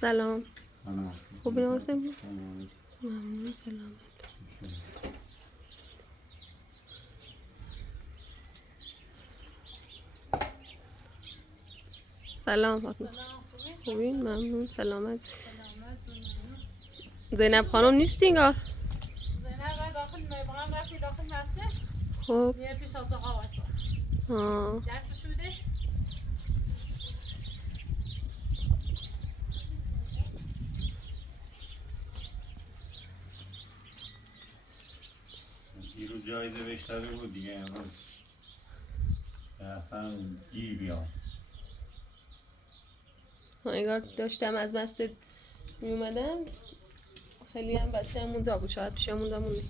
سلام. خوبی حسین؟ ممنون. سلامت. سلام فاطمه. خوبی؟ ممنون. سلامت. زینب خانم نیستی انگار؟ زینب داخل میبرم رفتی داخل مسجد. خب یه پیش از آقا واسه درس شده؟ دیرو جایزه بهش داده بود دیگه امروز رفتم گیر بیام. انگار داشتم از مسجد می اومدم، خیلی هم بچه هم اونجا بود، شاید پیش همون دمونی.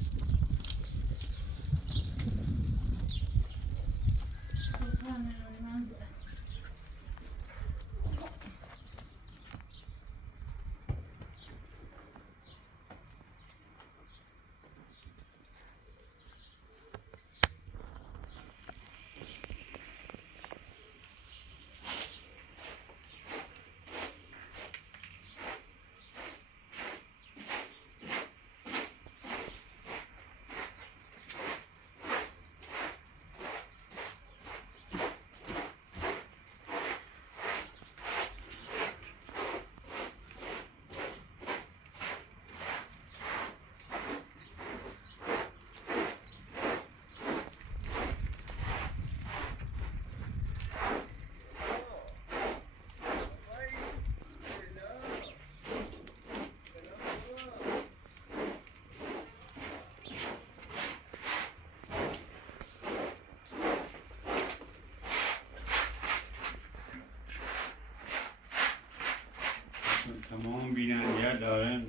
تمام بیننده دارن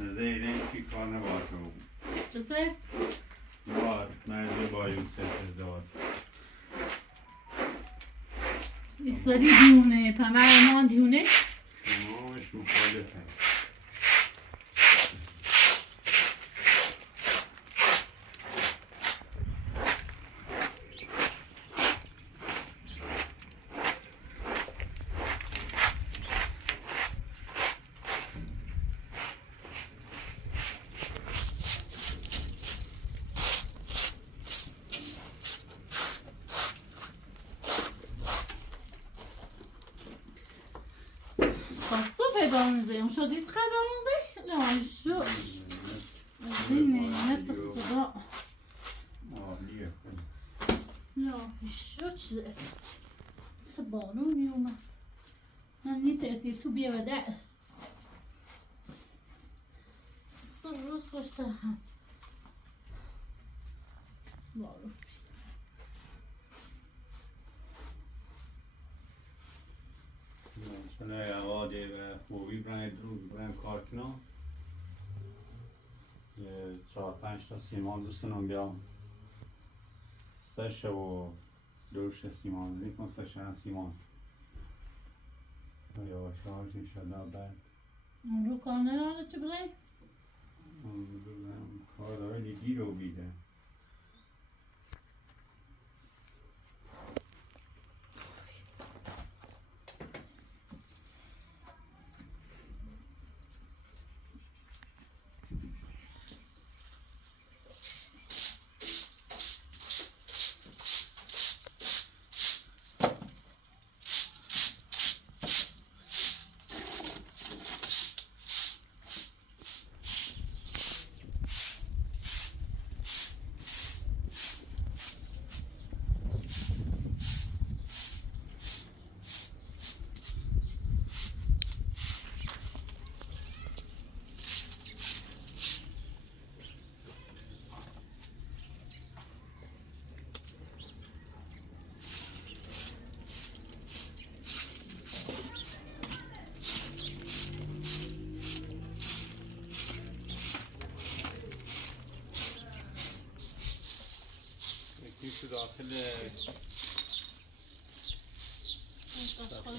نظر این که کار نباید رو چطور؟ مرزه با یوسف ازدواج ایستادی دیونه پمر ما دیونه تمامش مخالفه. براموزه شدید خیلی براموزه؟ نه شو از این نعمت خدا نه شو چیزه سبانونی اومد من نی تأثیر تو بیا و در سر روز خوشتر هم بارو چنه عواده و خوبی برای کار کنم 4-5 تا سیمان دوستانم بیام سشه و دوش سیمان نیکن سشه سیمان یا شارژ انشالله بعد رو کانه رو چه بله؟ کار داره دیگی رو بیده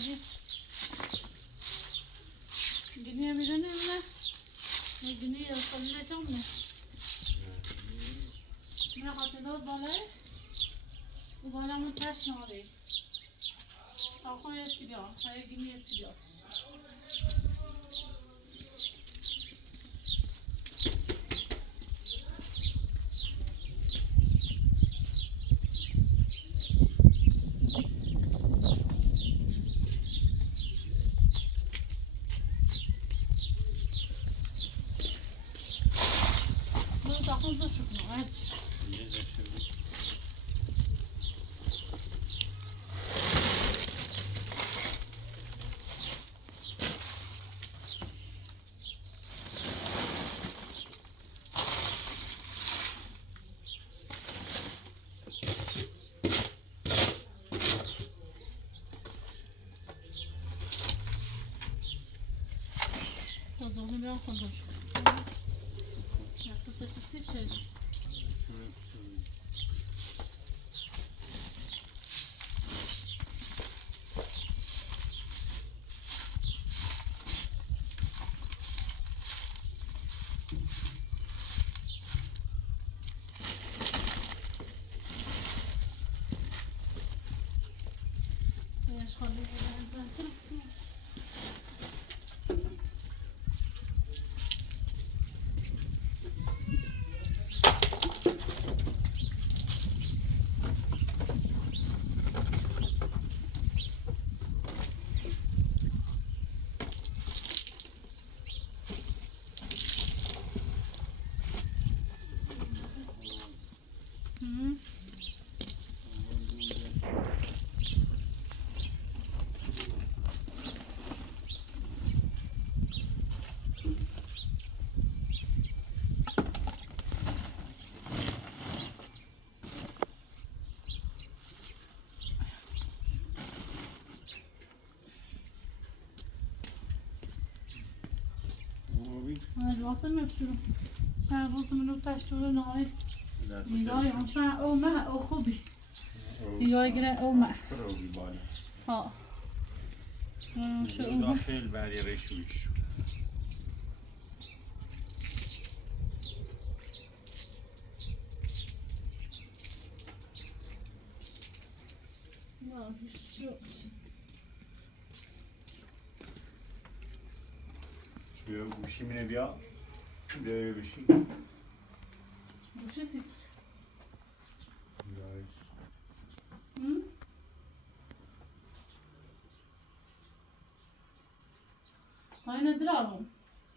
بازی گنیه میرونه نه گنیه خالی نچام نه من خاطر داد بالای و بالا من تش ناره تا خون یه چی بیار تا یه گنیه چی بیار خود شکن هر تازه بیام خود شکن نسبت سیب شدی یاش خالی بودن الواصل مبشورة تعرفوا منو تشتغل ناي ناي عشان أو ما أو خبي يا يقرأ أو ما ها شو داخل برای رشویش بیا گوشی مینه بیا بیا بشی گوشی سیت هاي ندرارهم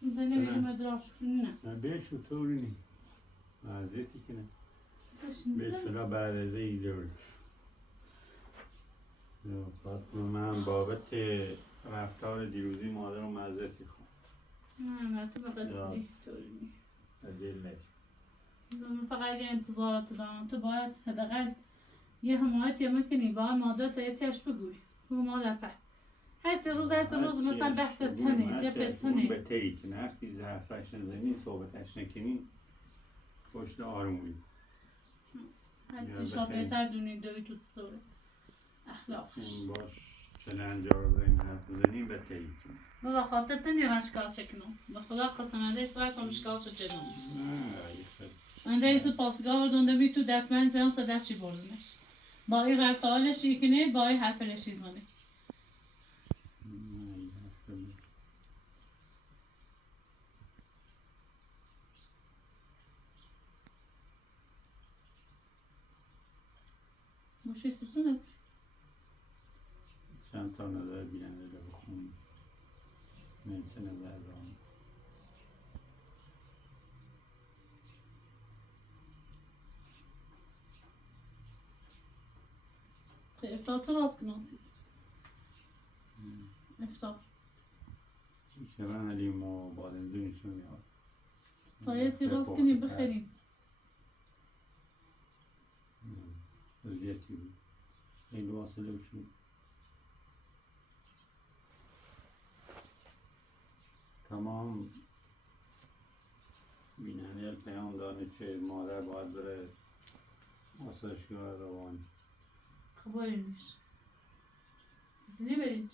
زين بيجي مدرار شكلنا بیش و طوری نی معذیتی کنه بیش فلا بعد از این دور فاطمه من بابت رفتار دیروزی مادر رو معذیتی خواهم نه تو بقصدی طوری عجل نشد من فقط یه انتظارات دارم تو باید حداقل یه حمایت یه میکنی با مادر تا یه چیش بگوی بگو مادر په هر روز مثلا بحث تنه جبه تنه به تایی که نرفتی حرفش نزنی صحبتش نکنی پشت آرومی حتی شابهتر دونی دوی تو ستوره اخلاقش باش چلنجا رو بریم حرف بزنیم به تایی کنی بابا خاطر تنی مشکل چکنم به خدا قسمنده سرعت و مشکل شد جنم انده ایسو پاسگاه بردونده بی تو دستمند زیان دستشی بردنش با این رفتالش کنه با این حرفلش زنه موشی ستونه چند تا نظر بیننده رو بخون منسه نظر رو افتار چه راست کناسید افتار شبن علیم و بادنزو نیشون میاد تا یه تی راست کنی بخریم وضعیتی بود خیلی واصله بشون تمام بیننده پیام داره چه مادر باید بره آسایشگاه روانی خب بریم میشه سیزینی بریم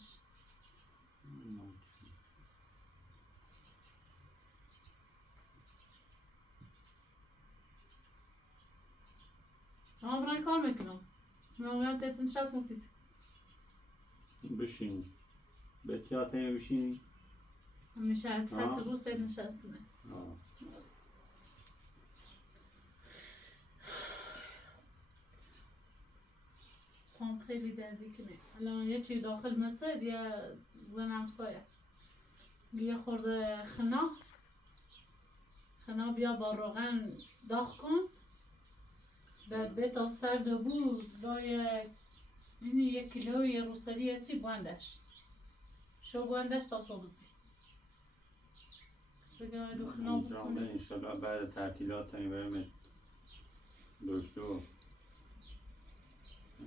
برای کار میکنم. من تیتون نشستم سیت. بشین. به تیاتر بشینی؟ همیشه حتی روز تیتون نشستم. پام خیلی دردی کنه. الان یه چی داخل مزد یا زن همسایه. یه خورده خنا بیا با روغن داغ کن. بعد به تا سرد بود لای اینی 1 کیلوی روسری یتی بوندش. شو بوندش تا صبحی. سگاه دو خنا بسونه. انشالله بعد تعطیلات این بریم دکتر.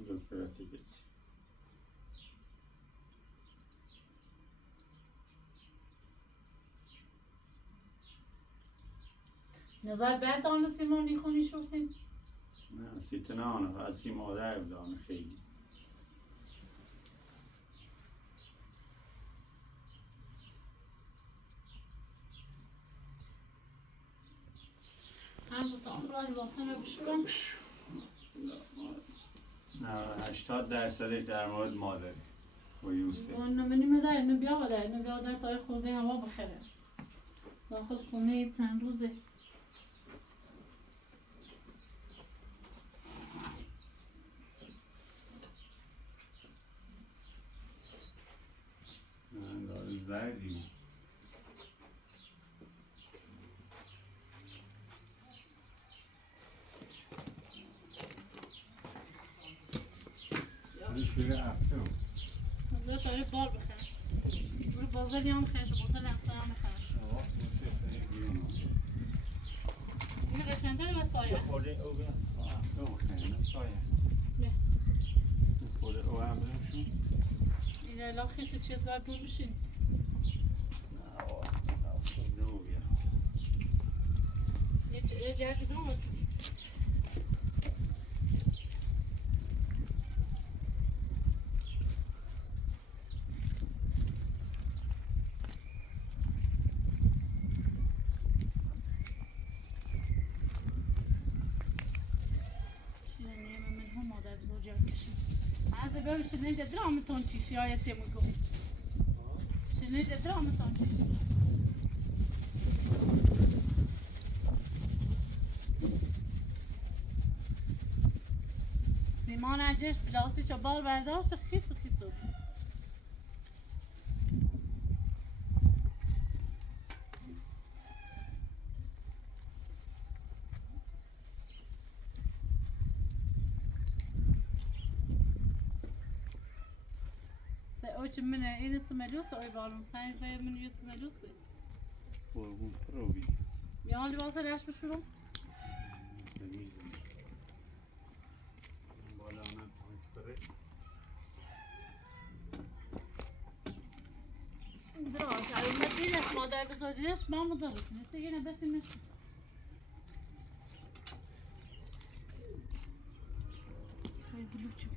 دکتر تیکسی. نظر بعد آن سیمانی خونی شوسیم؟ نه سیتنا آنه از سی مادر بدانه خیلی. همزه تا امرانی واسه بشورم؟ نه 80% در مورد مادر و یوسف. منی مدار اینو بیا تا خورده هوا بخره. داخل خونه چند روزه. زردی. شوره افتو. بیا تا یه بار بخره. برو بازاری هم خرش و بازار لحظه هم بخرش. این قشنگتره و سایه. خورده او بیا. او خیلی سایه. نه. خورده او هم برمشون. این الا خیسی چیه زار بور بشین. یه جرگی دو بود. ببین شنیده درامتون چی شایسته میگم شنیده درامتون چی سیمان عجش بلاستی چه بال برداشت خیس اوچ منه اینه تملوسه ای بالون تای زای من یه تملوسه قربون پروبی یا لباس لاش بشورم بالا من پره دراز على المدينة ما داير بس ليش ما مضرت نسينا بس من هاي بلوتشي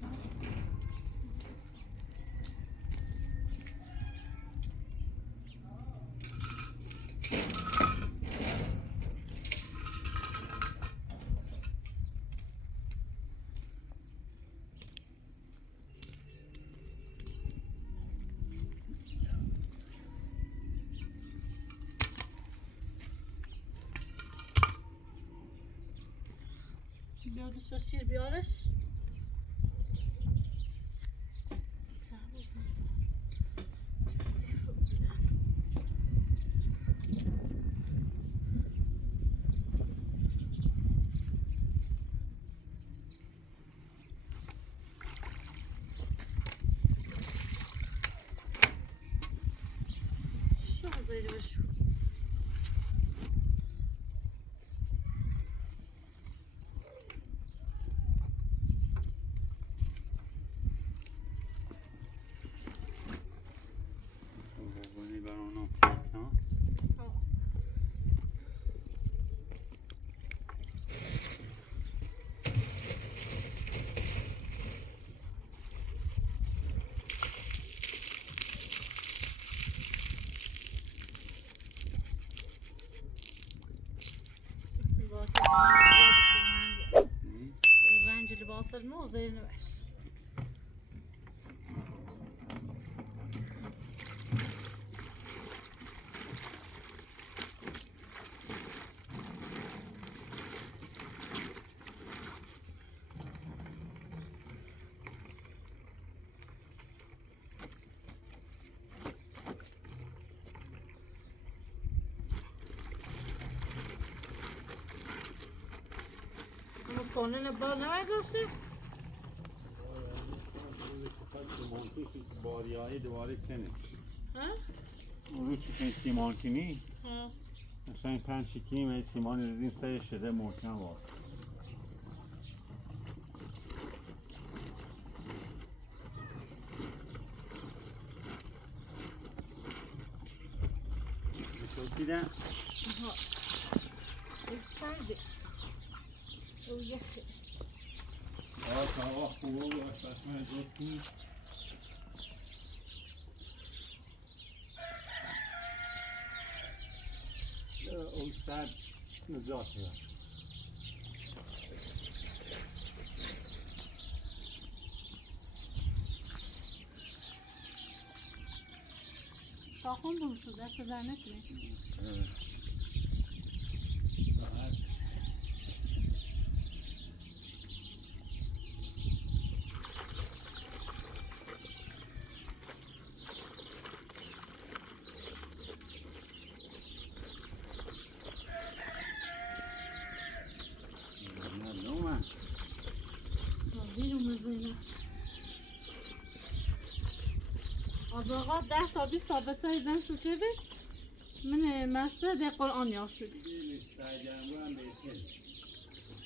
بیادش را شیر بیارش شو هزایری بشو حوزه نوش کنن بار نمیگوشی؟ باریایی دواره کنه ها؟ اونو چون سیمان کنی ها مثلا 5 کنیم ای سیمان ریزیم سه شده محکم واسه میشوسیدن؟ ها سرده او یخی آقا خوبه و اشتشمه جستی اون سر نجات میاد تا خوندم شد دست در نکنی از آقا 10 تا 20 تا بچه زن شو چه من مسجد قرآن یاد شد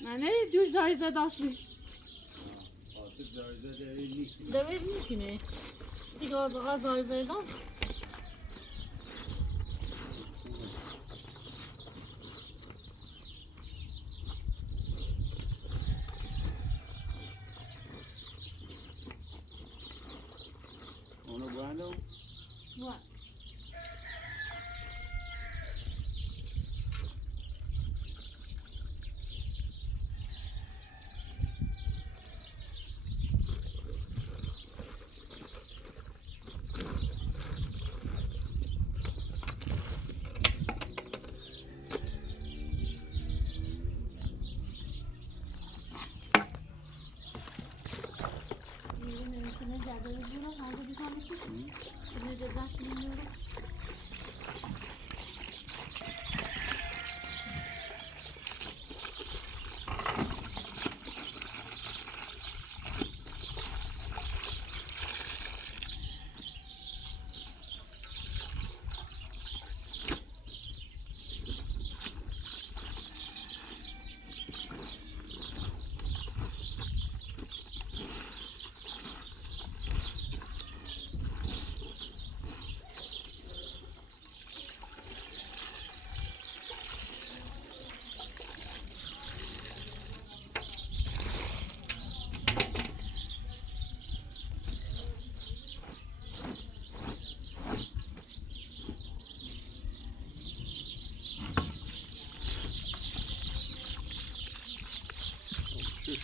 نه دو جایزه داشت بی دوید میکنه سیگه از آقا جایزه داشت اونو باندو؟ وای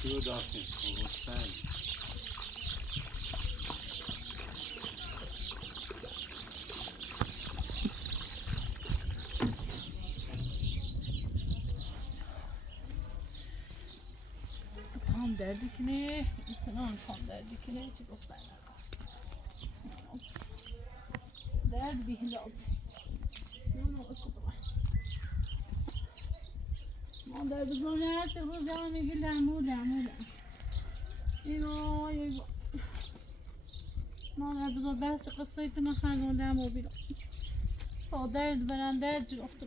شروع داشتیم حسین پام دردی کنه ایتنان پام دردی کنه چی گفت درد بیه لازم نونو اکو بلا مادر بزرگت روز هم میگه لمو اینو یه مادر بزرگ بحث قصه کنه خانو لمو بیرون تا درد برن درد جرفت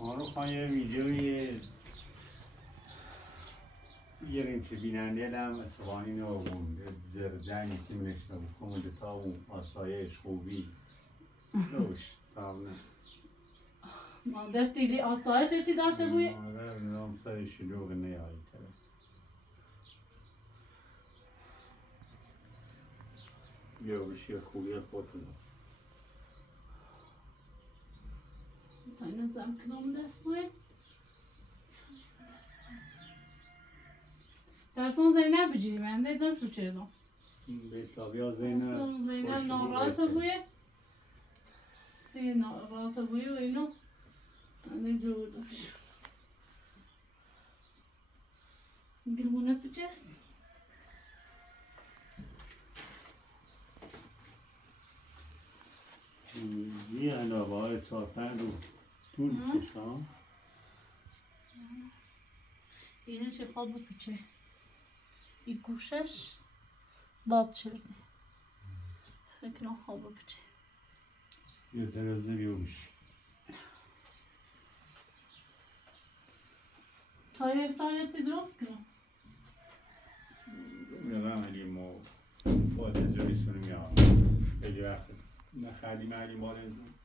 معروف های ویدیوی گریم که بیننده هم اسوانی نابون زرجنگی که میشتم کمونده تا اون آسایش خوبی روش تاونه مادر تیلی آسایش چی داشته بوی؟ مادر نام سر شلوغ نیایی ترست بیا بشی خوبی خودتون تا اینا زم کنم دست بوی درستان زینب بجیری من دیدم شو چه دم بیا زینب زینب ناراحت بوی سی ناراحت بوی و اینو من جو داشت گرمونه بچست یه علاوه های ساپن رو طول کشم اینه چه خواب بپیچه این گوشش داد چرده فکرم خواب بپیچه یه درزه بیوش تای افتانیت سی درست کنم میدونم علی ما باید جوری سونیم یا خیلی وقت نخردیم علی مال اینجا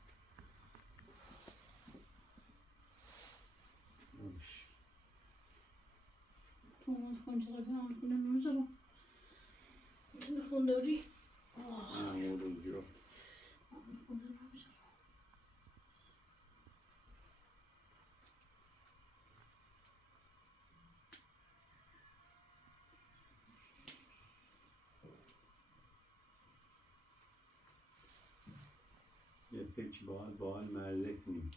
تلفن چرا کنم خونه نمیذارم تلفن داری نه مورد گیرو خونه نمیذارم یه پیچ باید مرزه کنیم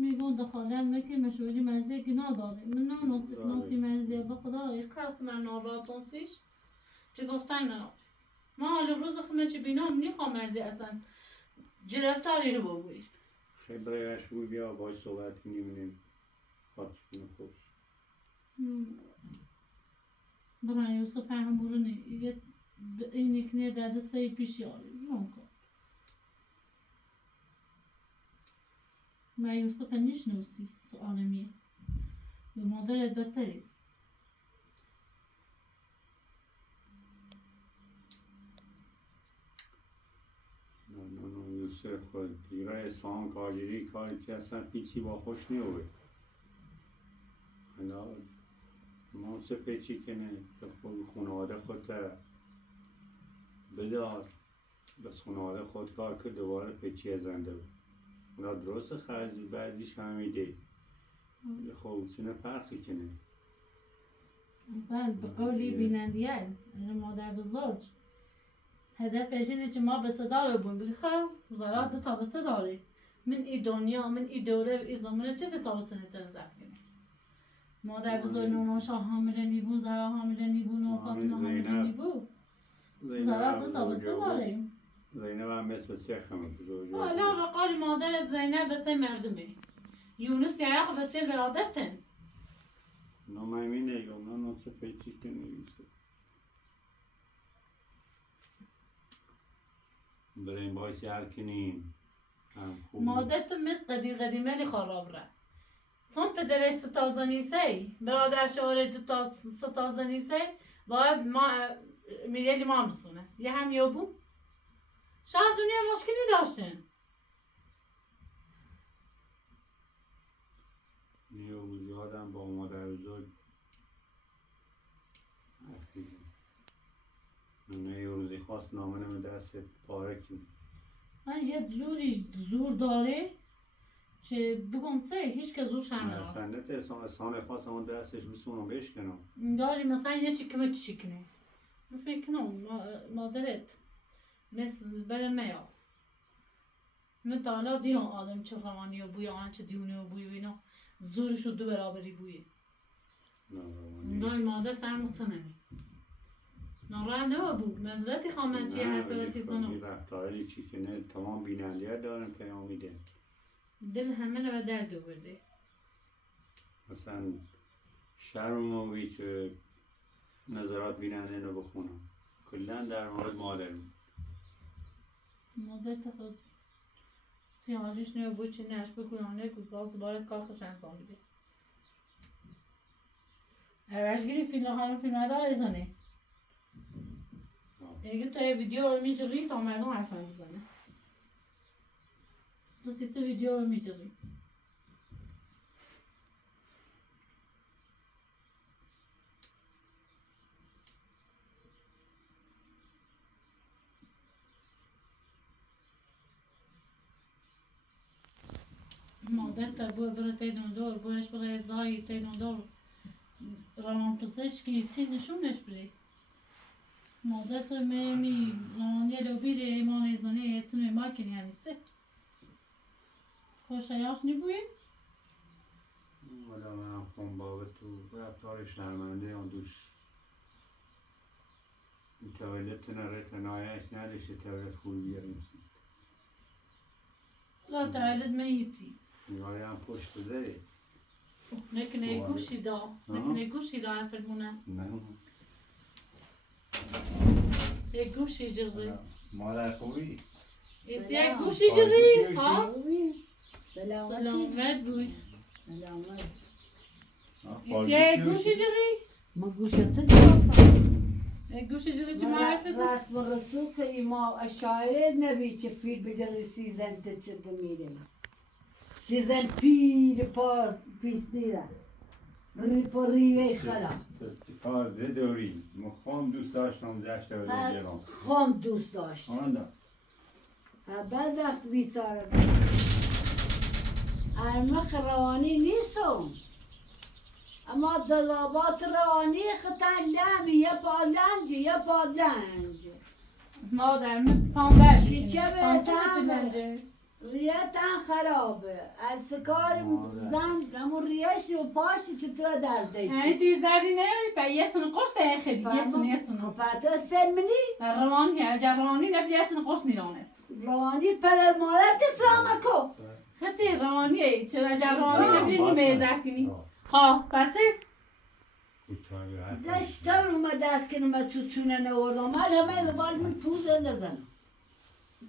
میگون دخالت نکن مشوری مرزی گناه داره من نه ناسی مرزی به خدا یکرد من ناراتون سیش چه گفتن نه ما حالا روز خمه چه بینام نیخوام مرزی اصلا گرفتاری رو بگوی خیلی برایش بود بیا باید صحبت کنیم خاطر کنه خوش برای یوسف هم برونه اینی کنه داده سه پیشی آلی نکن ما یوسف نیش نوسی تو عالمیه به مادرت بدتری نه یوسف خود دیگه اصفهان کارگیری کاری که اصلا پیچی با خوش نیوه حالا ما سه پیچی کنه که خود خانواده خود بدار بس خانواده خود کار که دوباره پیچی ازنده بود اونا درست خرجی بعدیش همیده خب سینه فرقی کنه مثلا به قولی بینندیه از مادر بزرگ هدفش اینه که ما به صدا رو بون بگی خب زراد دو تا به صدا داره من ای دنیا من ای دوره ای زمانه چه تا به سنه ترزد کنه مادر بزرگ نونا شاه حامله نیبون زرا حامله نیبون و فاطمه حامله نیبون زراد دو تا به صدا داره زینب هم مثل سیخمه بزرگ حالا به قول مادرت زینب بچه مردمه یونس یعق بچه برادرتن نامینه یا اونا نصف پیچی کنه یوسف بریم باید هر کنیم مادرت مثل قدیمه لی خراب ره چون پدرش ستازده نیسته برادر شوهرش دو ستازده نیسته باید ما میگه ما بسونه یه هم یابو شاید دنیا مشکلی داشتن یادم با مادر بزرگ یه روزی خواست نامنم دست پاره کنیم من یه زور داره که بگم چه هیچ که زورش هم نداره سندت احسان خواست اون دستش بسونم بشکنم داری مثلا یه چیکمه چی کنه من فکر کنم مادرت مثل بله میا من تا حالا دیرم آدم چه روانی و بوی آنچه دیونه و بوی و اینا زورش رو دو برابری بویه دای مادر فرمود سنمی نارای نه بود مزرتی خواهم چیه حرفتی زنم این رفتاری چی که نه تمام بیننده دارن پیام میده دل همه رو به درد آورده مثلا شرم موی که نظرات بیننده رو بخونم کلن در مورد مادر تا خود چی حالیش نه بود چی نش بکنم نه بود باز دوباره کارخش انجام میده اولش گیری فیلم دار ازانه اگه تا یه ویدیو رو میجوری تا مردم حرف میزنه تو سیسه ویدیو رو میجوری مادر تا بو بره تیدون دور بوش بره زایی تیدون دور روان پزشکی چی نشونش بره مادر تا می روانی لو بیره ایمان ایزانه یتسمی ماکن یعنی چه خوش ایاش نیبوی؟ ولی من خون بابا تو رفتار شرمنده اون دوش توالت نره تنایش ندشه توالت خوبی بیاریم لا تولد میتی نگاهی هم پشت بده نکنه گوشی دا نکنه گوشی دا عرفت مونه نه یک گوشی جغی مادر خوبی ایسی یک گوشی جغی ها سلامت بوی سلامت ایسی یک گوشی جغی ما گوشت چه یک گوشی جغی چه معرف بزن رسم و رسوخ ایما اشاعره نبی چه فیل بجری سیزن تچه دمیره سیزن پیر پاس پیستیره پا ریوه خلا کار دوری مخوام دوست داشتم زشت و جرام خام دوست داشت آندا بعد وقت بیچاره ارمخ روانی نیستم اما ضلابات روانی خطن لمی یه پادلنج مادر من پاندر شیچه بهتر ریتن خرابه از سکار زن همون ریش و پاشی چطور دست دیشی یعنی تیز دردی نمی پا یتون قشت اخری یتون پتا سلمنی روانی اگر روانی نبی یتون قشت نیرانت روانی پر مالت سامکو خطی روانی چرا اگر روانی نبی نیمه زرکنی ها پتی دشتر اومد دست کنم و توتونه نوردم من همه به بال من پوزه نزنم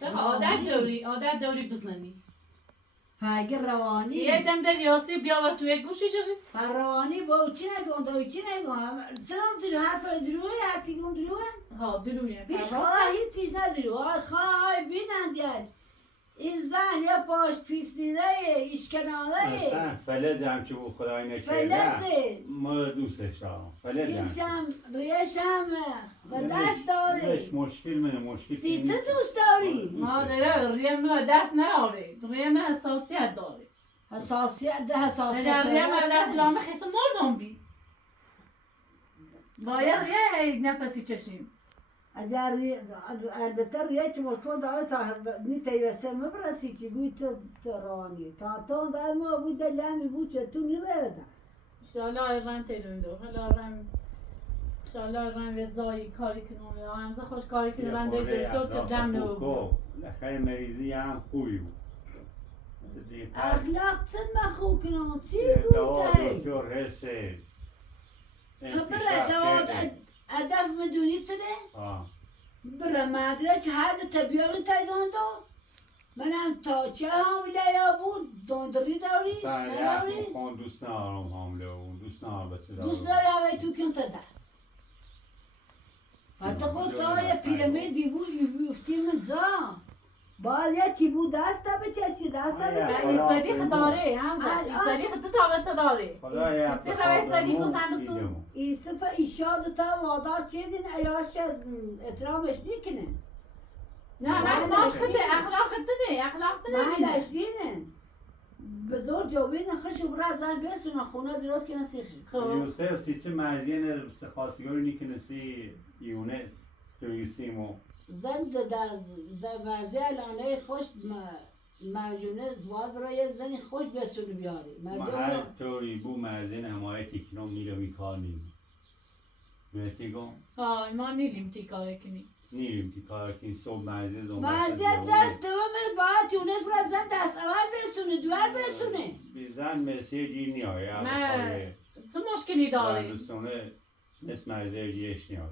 عادت دوری بزنی اگه روانی یه دم در یاسی بیا و توی گوشی جری روانی با چی نگم دایی چی نگم سلام دلو حرف دلوه حرفی گم دلوه ها دلویه پیش خواه هیچ چیز نداری خواه بینند یعنی این زن یه پاش پیس دیده ایشکنانه اصلا فلز هم که بود خدای نکرده فلزه ما دوستش دارم فلز هم ریشم و دست داری مشکل منه مشکل سیته دوست داری مادره ریم دست نراره ریم حساسیت داره حساسیت اگر ریم دست لامه خیسه مردم بی باید ریه نفسی چشیم اگر البته ریه چه مشکل داره تا نیتیوسته مبرسی چی گوی تو روانی تا تو داره ما بود دلمی بود چه تو میبرده انشاءالله ایران تیدون دو حالا انشاءالله ایران وید زایی کاری کنم همزه خوش کاری کنم رنده دکتر چه دم نو بود لخیر مریضی هم خوبی بود اخلاق چه مخوب کنم چی گوی تایی دکتر حسه بره داد هدف مدونی چه بره مدرک هر تبیارو تایدان دو منم تا چه حمله بود دندری داری؟ نداری؟ دوست ندارم حمله اون دوست ندارم بچه دارم دوست داری اوه تو کن تا در حتی خود سای پیرمیدی بود یفتی من زا باید یه چی بود دستا بچشی دستا بچشی ایسادی خداره همزه ایسادی خدا تابت داره ایسی خواه ایسادی گوزن بسو ایسف ایشاد تا وادار چه دین ایاش اطرامش نیکنه نه ماش خده اخلاق خده نه اخلاق خده نه نشدینه به زور جوین خش و برا زن بسونه خونه درست کنه سیخشی یوسف سیچه مرزیه نرسه خواستگاری نیکنه سی یونس تویسیمو زن در مرزی الانه خوش مرجونه زواد برای یه زنی خوش بسونه بیاری هر طوری بو مرزین حمایتی کنم نیرمی کار نیم بهتی گم ما نیلیم تی کاره کنی نیریم تی کار کنی صبح مرزی زنبه مرزی دست دومه باید یونس برای زن دست اول بسونه دوار بسونه بی زن مسیجی نیای نه چه مشکلی داره؟ بسونه مثل مرزی جیش نیای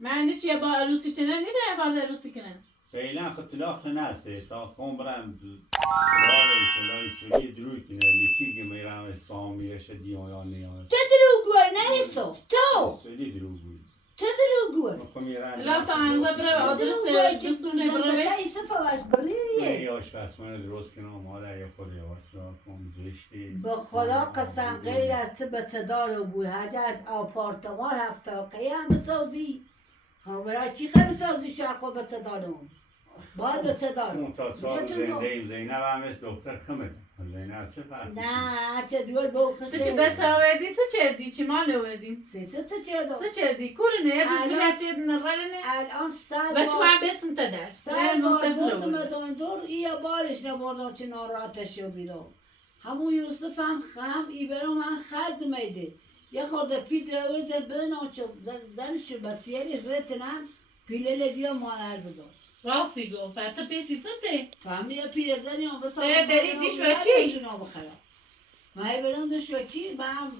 معنی چیه با عروسی چنه نیده با عروسی کنه فعلا خود تلاخ نسه تا کن برم لای سوری دروی کنه لیچی که میرم اسفام میرشه دیان یا نیان تو دروگوه نه یوسف تو سوری دروگوی تو دروگوه لا تا عنزه بره آدرس بسونه بره یوسف واش بریه یه آشپزخانه درست کنم مادر یه خود یواش کن زشتی به خدا قسم غیر از تو به صدار بوی اگر آپارتمان هفتاقی هم بسازی خب برای چی خیلی بسازی شهر خود به صدارم باید به صدارم اون تا سال زنده ایم زینب هم مثل دختر خمه زینب چه فرقی نه چه دیور به او تو خشه چی بتاوردی تو چردی چی ما نوردیم تو چه دو تو چردی کورنه یه دوست الان- بگه چردن رنه الان سر و تو هم بسم تدر سر بار مستطر بردم بود ادون دور یا بارش نبردم چه ناراحتش رو بیدم همون یوسف هم خم ای برام من خرج میده یه خورده پیل روی در بدنم چه زنش بسیارش رتنم پیله لدیا مادر بزن راستی گو فرتا پیسی چنده فهمی یه پیل زنی هم بسا داری دیش و چی؟ بخرم من برام دوش و چی من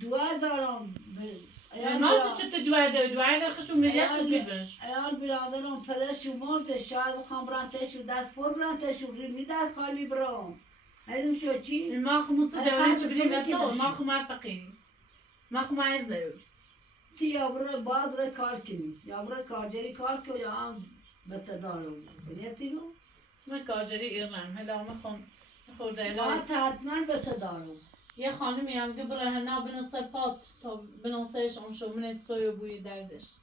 دوار دارم ما چه تو دوار خشون میلیش رو بیبرش ایال برادرم پدرش مرده شاید بخوام برانتش و دست پر برانتش و ریمی دست خالی برام هیدم شو چی؟ ما خموت دوار چه بریم خرج تو خودم ما خمار فقیریم ما خمار از دیور تی یا برای باید برای کار کنی یا برای کارجری کار کنی یا هم بتدارم بینیتی رو؟ من کارجری ایرم هلا ما خورده باید الان حتما بتدارم یه خانمی هم که برای هنا بنصر پات تا بنصرش اون شو من استوی بوی دردش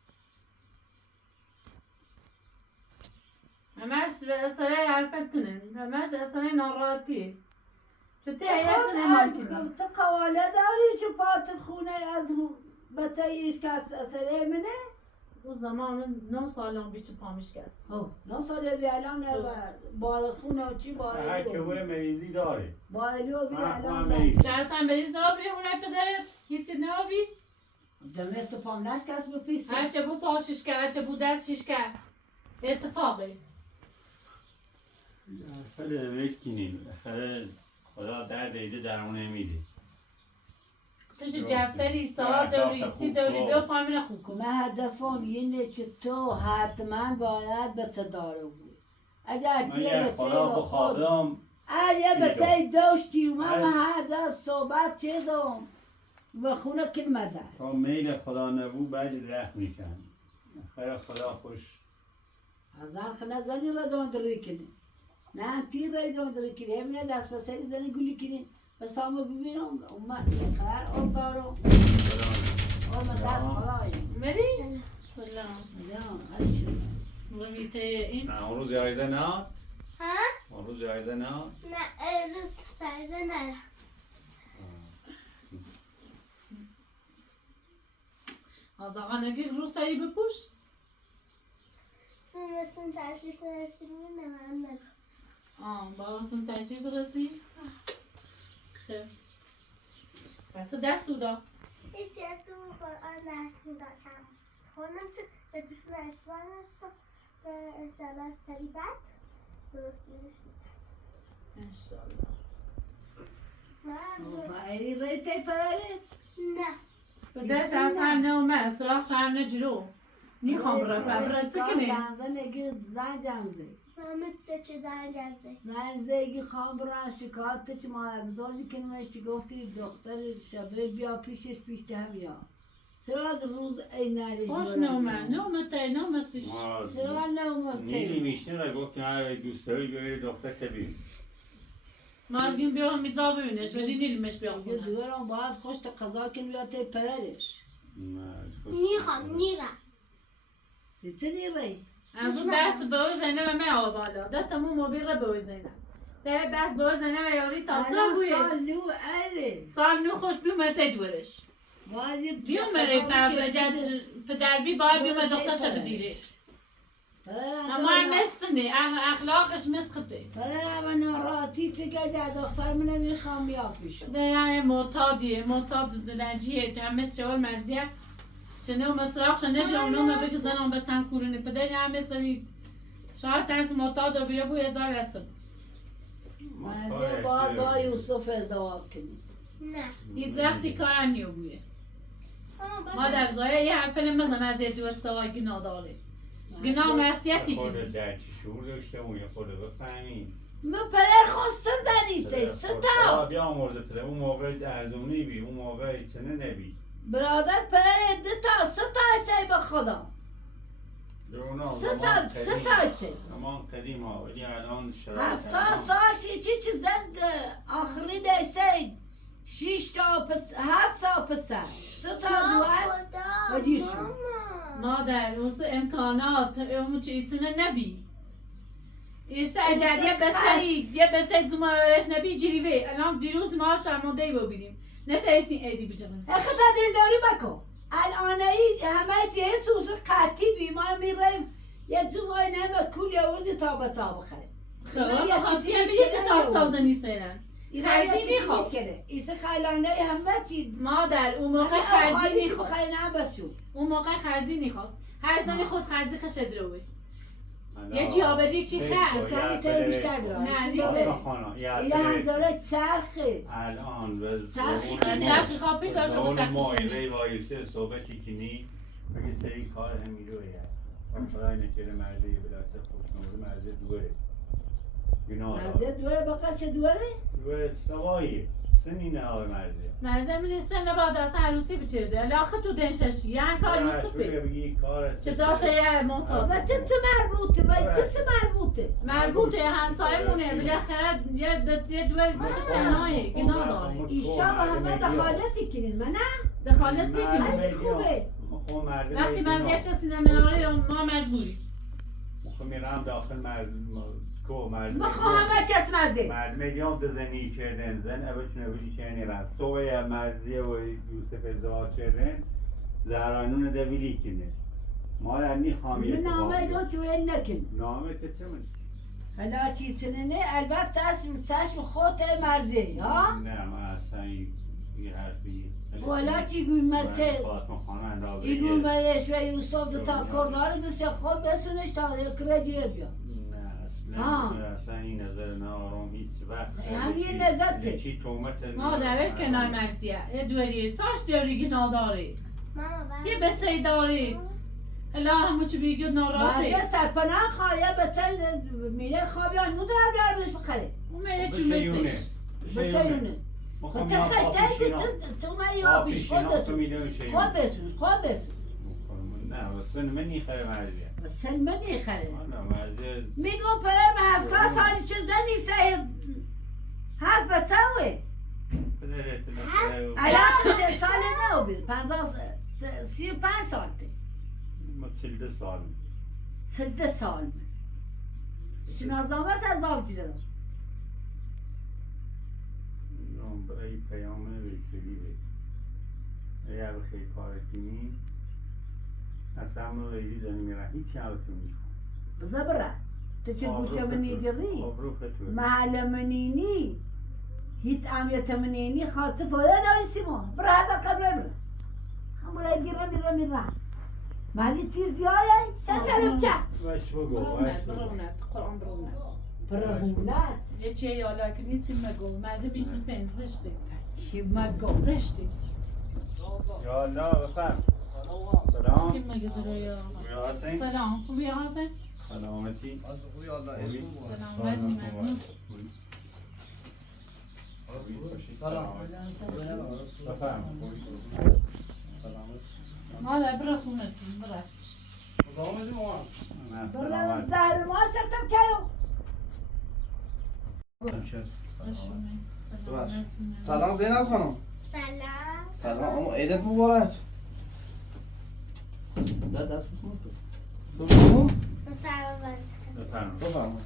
همش به اصله حرفت کنیم همش اصله ناراحتیه چطه حیات نمازیم تو قواله داری چه پات خونه از بچه ایش کس اصله منه؟ او زمان 9 سالم بیچه پامیش کست نه ساله بی الان بال خونه و چی هر که بالو بوی مریضی داره بالو بی الان مریض درسم بریز نابری اونه پدرت هیچی نابی دمست پام نشکست بپیسه هرچه بو پاشش کرد هرچه بو دستش کرد اتفاقی خیلی وکنیم خیلی خدا درد ایده در اون نمیده تو چه جفتری ساعت دوری سی دوری بیا پایمین خوب کن من هدفم اینه که تو حتما باید به صداره بود اگر من دیگه یه به خدا خود بخوادم اگه به تی داشتی و من از- هر دفت صحبت چه دم به خونه کل مدر تا میل خدا نبود بعد رخ میکن خیلی خدا خوش از زن نزنی را داندری کنی نه تیر رای داندری کنی همینه دست پسری زنی گلی کنی بس همه ببینم من خیر آب دارم آب دست خدایی مری؟ سلام سلام اشو رویته این نه اون روز جایزه نه ها؟ اون روز جایزه نه نه امروز سایده نه از آقا نگیر رو سری بپوش چون مثل تشریف داشتیم نه من نگو باباسون تشریف رسی خیلی بچه دست دو دا هیچی از تو قرآن درس میداشم خونم چون به دوست نشوان نشتم به انشالله سری بعد درست انشالله من بایری رای تی پدرت نه بدش اصلا نومه سراخ شهر نجرو نیخوام برا برا چه کنی؟ زنزه نگی زن جمزه من چه زنگ زده زنزه اگه خوام برن شکایت چه مادر بزرگی کنمش چی گفتی دختر شبه بیا پیشش پیش ده بیا چرا از روز این نریش خوش نومه تی نومه سیش چرا نومه نیلی تی میشنه را گفت که هر دوست داری بیاری دختر کبیر ماش گیم بیا میزا ببینش ولی نیلمش بیا یه خونه دورم باید خوش تا قضا کن بیا تی پدرش نیخوام نیرم چه نیری؟ از اون دست به اوی زینه و می آبالا ده تموم موبیل به اوی زینه ده دست به اوی زینه و یاری تا چه الان بویه سال نو ایده سال نو خوش بیومه تی دورش باید بیومه پدر بی باید بیومه دخترش بدیره اما هم مستنه اخلاقش مسخته پدرم من ناراحتی تگه جا دختر منه میخوام بیا پیش ده یعنی معتاد دنجیه تمس شوال مرزیه چنه و مسراخ شنه جونو ما بگه زنم به تن کورونه پدر یعنی مثلی شاید تنس معتاد و بیره بوی ازای رسم مرزیه باید با یوسف ازدواج کنی نه هیچ وقتی کارم نیو بویه اما ما در زایه یه فیلم مثلا از یه دوست آقای ناداره گناه معصیتی خود کنی در چی شعور داشته اون یه خود بفهمی من پدر خواسته زنی سه تا بیا مرزه پدر اون موقع ارزونی بی اون موقع چنه نبی برادر پدر ده تا سه تا سی به خدا سه تا سی امان قدیم ها ولی الان شرایط 70 سال چی زند آخری نیسته 6 تا پس 7 تا پسر 3 تا دوار وجیشون مادر واسه امکانات اون چیزونه نبی ایسته اجر یه بچه زمارش نبی جریوه الان دیروز ما شرمانده ببینیم نه تایسین ایدی بجرم اخه تا دلداری بکن الان ای همه یه سوز قطی بی ما میریم یه زوای نمه کول یا ورد تا بتا بخره خب خاصی هم یه تازه نیست ایران خرجی میخواست ایسه خیلانه همه چی مادر اون موقع خرجی میخواست اون موقع خرجی میخواست هر زنی خوش خرجی خشد روی یه جیابری چی خرد سامی تر بیشتر داره نه ایه هم داره چرخه الان به چرخی خوابی داشت و زول چرخی مایره و یوسف صحبتی کنی بگی سری کار همی روی خدای نکره مرزی بلاسه خوش نموره مرزی دوره مرزی دوره بقیل چه دوره؟ دوره سوایی سنینه آقای مرزی مرزه میلیستن نباید اصلا عروسی بچرده الاخه تو دنششی یعنی کار یوسفه چه داشته یه منطقه و چه مربوطه مربوطه همسایه مونه بالاخره یه دوری تخش تنهایی گناه داره ایشا و همه دخالتی کنین من نه؟ دخالتی کنین خوبه وقتی مزیه چسی نمیاره ما مجبوری میرم داخل مردم مخواهم بچست مزه مردم دیام دزنی کردن زن اوه چونه بودی که نیرن سوی مرزیه و یوسف ازدواج کردن زهرانون دویلی کنه ما در نی خامی من نامه دو چه ویل نکن نامه که چه من حالا چیزی نه البته اسم چشم خود مرزی ها؟ نه من اصلا این حرفی والا چی گوی مسه فاطمه خانم اندازه ایگو مدش و یوسف دو تا کرداره بسیار خود بسونش تا یکره جیرت بیا اصلا این نظر نه آرام هیچ وقت هم یه نظرته چی تومت مادر کنار مرزیه یه دوری تاش داری گناه داری یه بچه داری الا همو چی بگید ناراحته مرزی سرپناه خواهی بچه میره خوابیان نو در بیار بهش بخره اون میره چی مثلش بسه یونس خود تخیطه تو من یا پیش خود بسون نه سن من نیخره مرزیه سن من نیخره مرزیه میگو پدر به 70 سالی چه زنی سه 7 بچه‌وه الان 3 سال نه بیر 35 سال ته ما 13 سال 13 سال شنازامت از آب جیره برای پیام ویسیلی بید اگر بخیر کار کنی اصلا همون لیلی زنی میرن هیچی حالتون میخوام بزا برا تو چه گوشه منی جری آبرو خطور محل منینی هیچ امیت منینی خاطر فایده داری سیمون برا حدا قبره برا همون رای میره مالی چیز یایی چه طرف چه باش بگو برونت قرآن برهونت یه چیه یالا کنی چی مگو مرده بیشتر پنج زشته چی مگو زشته یا الله بفهم سلام چی مگه جلوی یا حسین سلام خوبی حسین سلامتی خوبی الله سلامت ممنون سلام بفهم مادر برا خونتون برا آمدی مامان برا زهر ما سرتم چیو سلام زینب خانم سلام اما عیدت مبارک دست بسون تو بفرما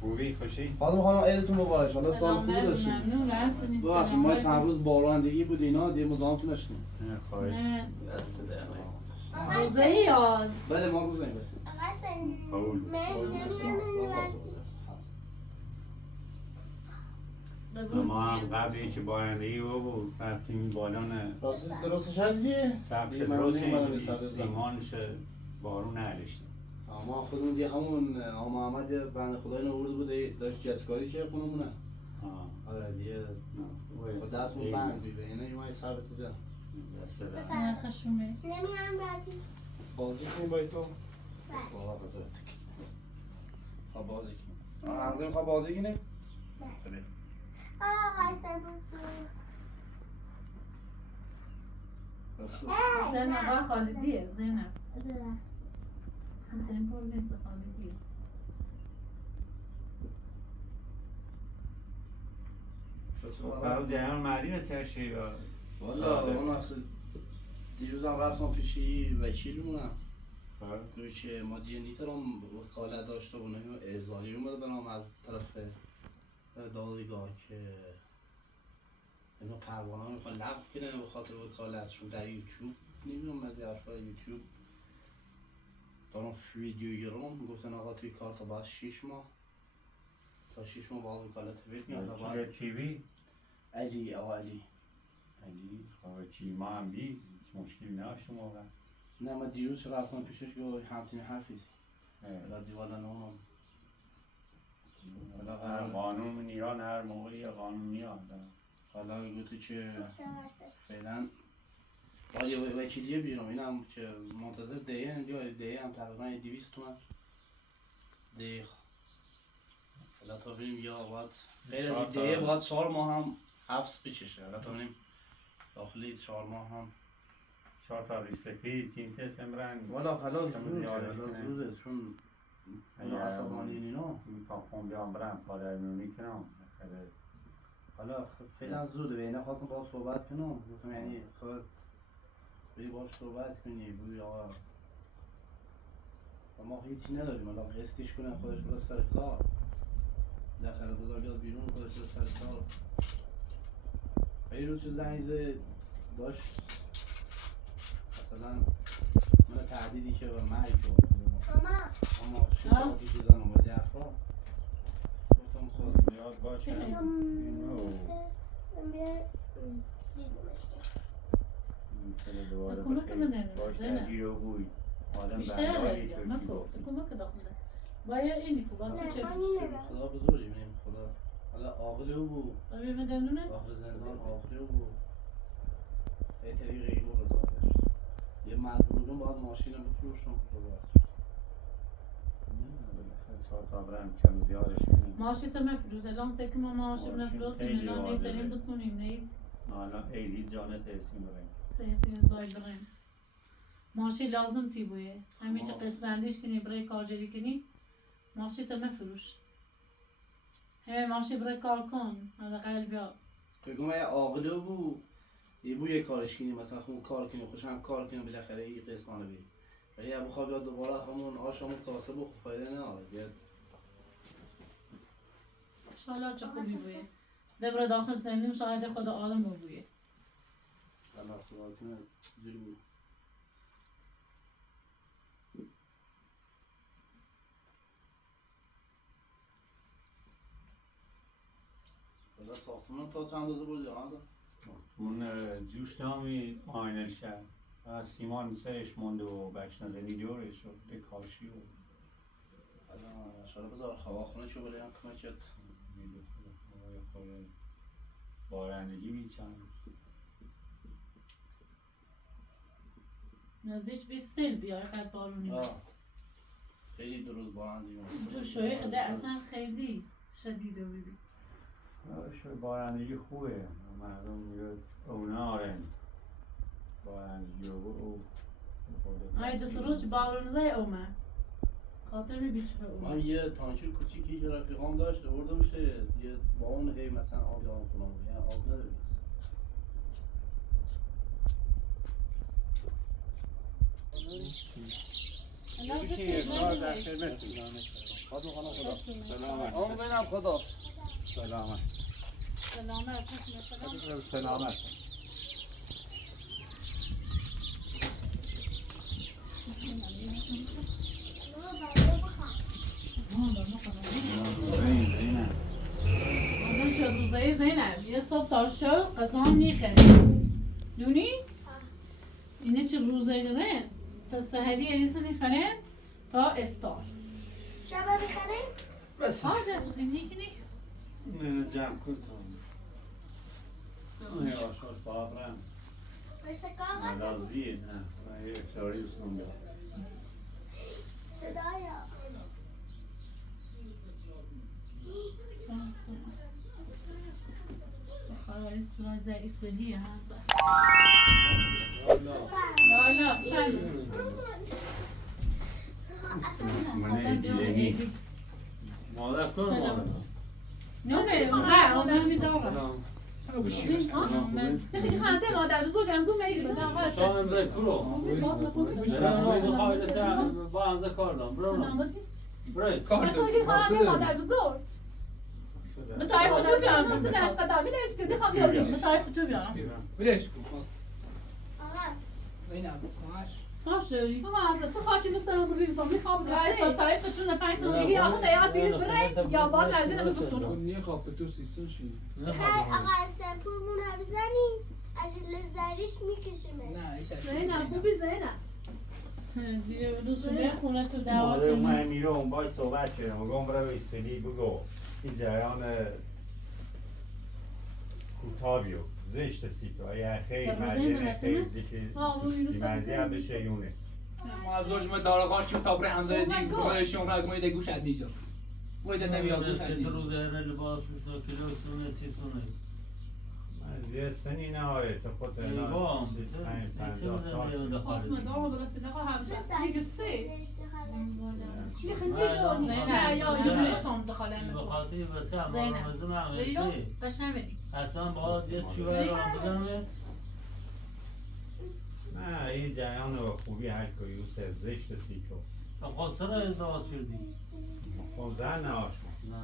خوبی خوشی خانم عیدتون مبارک ان سال خوبی داشتید ممنون رنسونید ببخشید ما چند روز بارندگی بود اینا دیگه مزاحمتون نشدیم خواهش روزه یاد بله ما روزه ما هم قبلی که بارندگی بود رفتیم بالان درست شد دیگه سبش درست سیمانش بارون نهلشتیم ما خودمون دیگه همون آقا محمد بنده خدای نورده بود داشت جسکاری که خونمونه آره دیگه با دستمون بند بیبه اینه ایمای سر به تو زن خشومه نمیارم بازی بازی کنیم با تو بابا قضاوتك خواه بازی کنیم همزه خواه بازی کنیم؟ ببین قصه بزرگ زن آقا خالدیه زینب حسین پر نیست خالدیه برای جریان مدینه چه شیء والا اون آخه دیروزم رفتم پیشی وکیلمونم روی که ما دیگه نیترم وکالت داشته بونیم اعزالی اومده برام از طرف دادگاه که اینو پروانه میخوان لغو کنه به خاطر وکالتشون در یوتیوب نمیدونم از حرفای یوتیوب دارم ویدیو گرام گفتن آقا توی کارت باید 6 ماه تا 6 ماه باید وکالت فیلم میاد باید چیوی؟ علی آقا علی خب چی ما هم بی مشکلی نشون موقع نه ما دیروز رفتم پیشش که همچین حرفیزی بلا دیوالا نمونم قانون من ایران هر موقعی قانون میاد حالا گفتی که فعلا باید یه وکیلیه بیرم این هم که منتظر دیه هم تقریبا 200 تومن دیه حالا تا ببینیم یا باید غیر از دیه باید 4 ماه هم حبس بکشه حالا تا ببینیم داخلی 4 ماه هم 4 تا ریسپی چینته سمرن والا خلاص زوده چون عصبانی اینا میخوام خون بیام برم پادر میونی کنم حالا فعلا زوده به اینا خواستم باید صحبت کنم گفتم یعنی خود بری باش صحبت کنی بوی آقا و ما هیچی نداریم حالا قسطیش کنه خودش برای سر کار داخل بزار بیاد بیرون خودش برای سر کار یه روز چه زنگ داشت مثلا من تهدیدی که به مرگ بود اما شکل که زن اومدی حرفا گفتم خود یاد باشه کمک منه باشه گیرو بوی آدم بیشتر بنداری دیا مکو توی کمک داخله باید اینی که باید تو چه خدا بزرگی منیم خدا حالا عاقله بود ببین مدنونه آخر زندان عاقله بود یه طریقه ای بود رضا یه مزبورون باید ماشین رو بفروشم ماشی تو مفروش الان سکه ما ماشی نفروشیم الان نیترین بسونیم نیت الان ایلی جانه تحسین بریم تحسین زای بریم ماشی لازم تی بویه همین چه قسمندیش کنی برای کارجری کنی ماشی تو مفروش همه ماشی برای کار کن حداقل بیا بگم یه عاقله بود یه بو یه کارش کنی مثلا خون کار کنی خوش هم کار کنی بالاخره این قسمانه بی ولی اگه بخواد بیاد دوباره همون آشامون کاسه بخو فایده نداره بیاد انشالله چه خوبی بویه دبر داخل زندیم شاید خدا آدم رو بویه الله خدا کنه جوری بود حالا ساختمان تا چند روزه بود جهان اون جوش نامی آینه شد و سیمان سرش مونده و بشنزه نیدیورش و دکاشی و حالا شاید بذار خواهخونه چو بله هم کمکت بارندگی بیچند نزدیک 20 سال بیای قد بارونی خیلی دو روز بارندگی مثل تو شوی خده اصلا خیلی شدیده ببین شوی بارندگی خوبه مردم میره اونا آرن بارندگی او آی دست روز بارون زای اومه خاطر می بیچ به اومه من یه تانکیر کوچیکی که رفیقام داشت آورده میشه یه با اون هی مثلا آب یارم کنم یعنی آب نداره خدا سلامت سلامت سلامت آدم شد روزایی زینب یه صبح تا شو قضا هم میخری دونی؟ اینه چه روزایی زینب پس سهری اریسه میخرن تا افتار شبا میخریم؟ بس آده روزی نیکنی؟ من جمع کنم نه آشاش بابرم مثل کاغذ مرزیه نه من یه افتاری بسنم بیاد صدایا خلاص زي اسوديه هذا لا لا حلو من دیگه مادر کن مادر نه لا انا مزورة بخي خانته مادر بزرگ از اون میری بدن آقا شام بر کرو میز خواهد با انزا کار دارم برای بخي خانته مادر بزرگ متعب تو بیارم مثل نش قدمی نش که میخوام بیارم متعب تو بیارم ولش کن آقا این هم بسخنش صاش داری آقا از چه خاکی مثل ریزم میخوام رئیس تعریف تو نپنج میگی آخه تیار تیر بره یا باید مرزی نمیدستونه نیه خواب به تو سیستم شید خیلی آقا از سمپورمون هم بزنیم از لزریش میکشیمه نه ایش از زینب خوبی زینب دوست بخونه تو دعوا مادر من میره اون باید صحبت کردم اگه برای ایستادی بگو این جریان کوتاهیو زشت سیکا یا خیلی مرزیه خیلی دیگه مرزیه بشه یونه ما ابزارش ما دارقاش که تا بره حمزه دیگه بگوشون را گوی دگوش اد نیجا گوی دد نمیاد گوش اد نیجا روز لباس سو کیلو سونه چی سونه مرزیه سنی نهاره تا خود اینا 50 سال خاتمه دارو برسید آقا همزه میگه سه زینب دخالم بخاطر بچه زینب. اما رمزون هم بریدو هستی باش نمیدی حتما باید یه چوبه رو هم بزنم نه این جریان رو خوبی هر که یوسف زشت سیکو خود سر ازدواج شدی؟ خب زن نهاش نه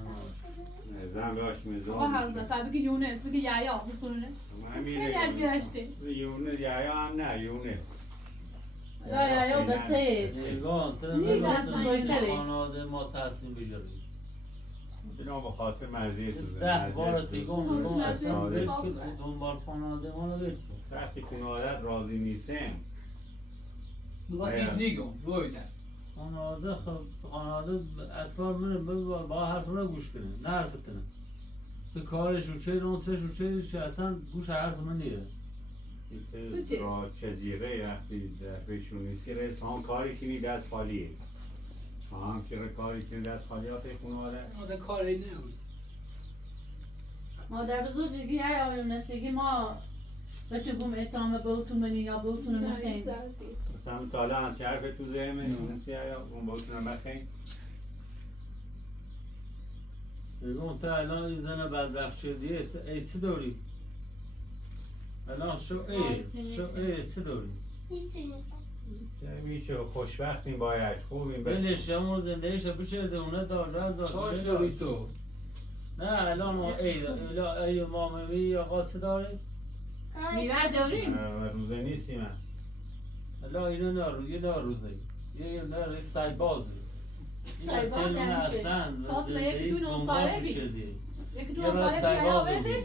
زن بهاش میزون آقا همزه تا بگی یونس بگی یعیا بسونه سنی اش گرشته یونس یعیا هم نه یونس یا بچه نگاه تو نمیدونست خانواده ما تصمیم بگیریم اینا به خاطر مرزیه سوزه ده بار دیگه میگم اصلا ول کن دنبال خانواده ما رو ول کن وقتی خانواده راضی نیستن بگاه دیز نیگم گوی دد خانواده خانواده از کار منه با حرف رو گوش کنه نه حرف کنه به کارش و چه رونتش و چه اصلا گوش حرف من نیره را جزیره وقتی بهشون نیستی رئیس هم کاری کنی دست خالیه هم که کاری کنی دست خالیات خانواده آده کاری نمید مادر بزرگی های آیون نسیگی ما به تو گم اتهام به تو منی یا به تو نمیخیم مثلا تالا هم شرف تو زمین اون چیه یا اون با تو نمیخیم بگم تا الان این زن بدبخت شدیه ای چی داری؟ الان شو ای چی داری؟ هیچی میخوام میشه خوشبختیم باید خوبیم بلش شما زندگیش بچرده اونه دار چاش داری تو نه الان ای ماموی یا قاطع داری؟ میره داریم روزه نیستی من الان اینو یه روزه یه نه سای بازه این چه نه اصلا خاطمه یکی تو نوستاره بی یکی تو نوستاره بی آوردش